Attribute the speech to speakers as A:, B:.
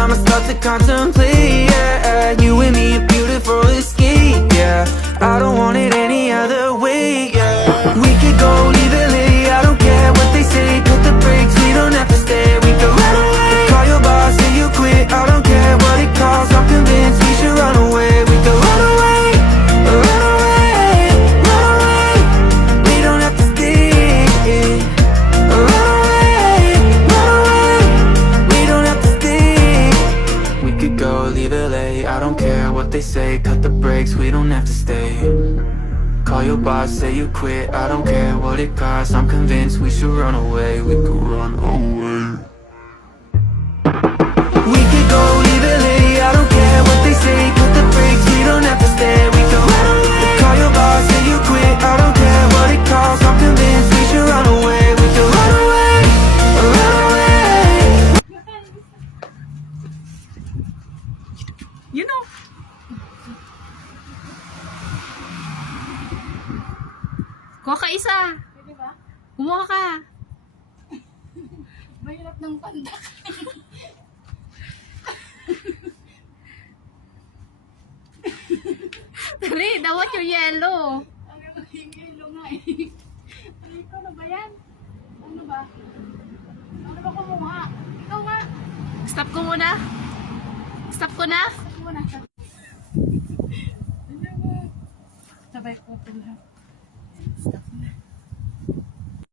A: I'ma start to contemplate, yeah. You and me, a beautiful don't care what they say Cut the brakes, we don't have to stay. Call your boss, say you quit I don't care what it costs I'm convinced we should run away We could run away You
B: know. Kuha ka isa.
C: Pwede ba?
B: Kumuha ka.
C: Mahirap ng pandak.
B: Dali, dawat yung yellow.
C: Ang hingilo nga eh. Na ba yan? Ano ba? Ano ba kumuha? Ikaw nga.
B: Stop ko muna. Stop ko na
C: mo na. Sabay po lahat. Stop na.